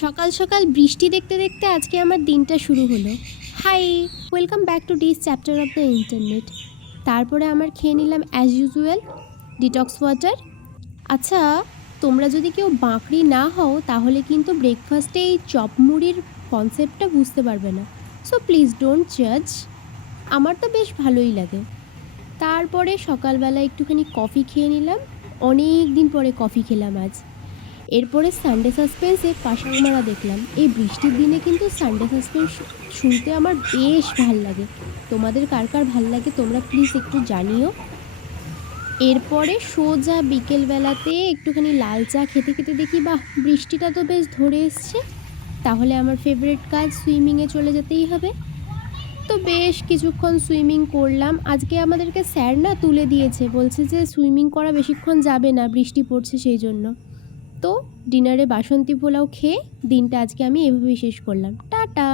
সকাল সকাল বৃষ্টি দেখতে দেখতে আজকে আমার দিনটা শুরু হলো। Hi, welcome back to this chapter of the internet. তারপরে আমার খেয়ে নিলাম অ্যাজ ইউজুয়াল ডিটক্স ওয়াটার। আচ্ছা, তোমরা যদি কেউ বাঁকড়ি না হও তাহলে কিন্তু ব্রেকফাস্টে এই চপ মুড়ির কনসেপ্টটা বুঝতে পারবে না। সো প্লিজ ডোন্ট জাজ। আমার তো বেশ ভালোই লাগে। তারপরে সকালবেলা একটুখানি কফি খেয়ে নিলাম। অনেক দিন পরে কফি খেলাম আজ। এরপরে সানডে সাসপেন্সে পাসাং মারা দেখলাম। এই বৃষ্টির দিনে কিন্তু সানডে সাসপেন্স শুনতে আমার বেশ ভাল লাগে। তোমাদের কার কার ভাল লাগে তোমরা প্লিজ একটু জানিও। এরপরে সোজা বিকেলবেলাতে একটুখানি লাল চা খেতে খেতে দেখি বাহ, বৃষ্টিটা তো বেশ ধরে এসছে, তাহলে আমার ফেভারিট কাজ সুইমিংয়ে চলে যেতেই হবে। তো বেশ কিছুক্ষণ সুইমিং করলাম। আজকে আমাদেরকে স্যার না তুলে দিয়েছে, বলছে যে সুইমিং করা বেশিক্ষণ যাবে না, বৃষ্টি পড়ছে সেই জন্য। তো ডিনারে বাসন্তী পোলাও খেয়ে দিনটা আজকে আমি এভাবেই শেষ করলাম। টাটা।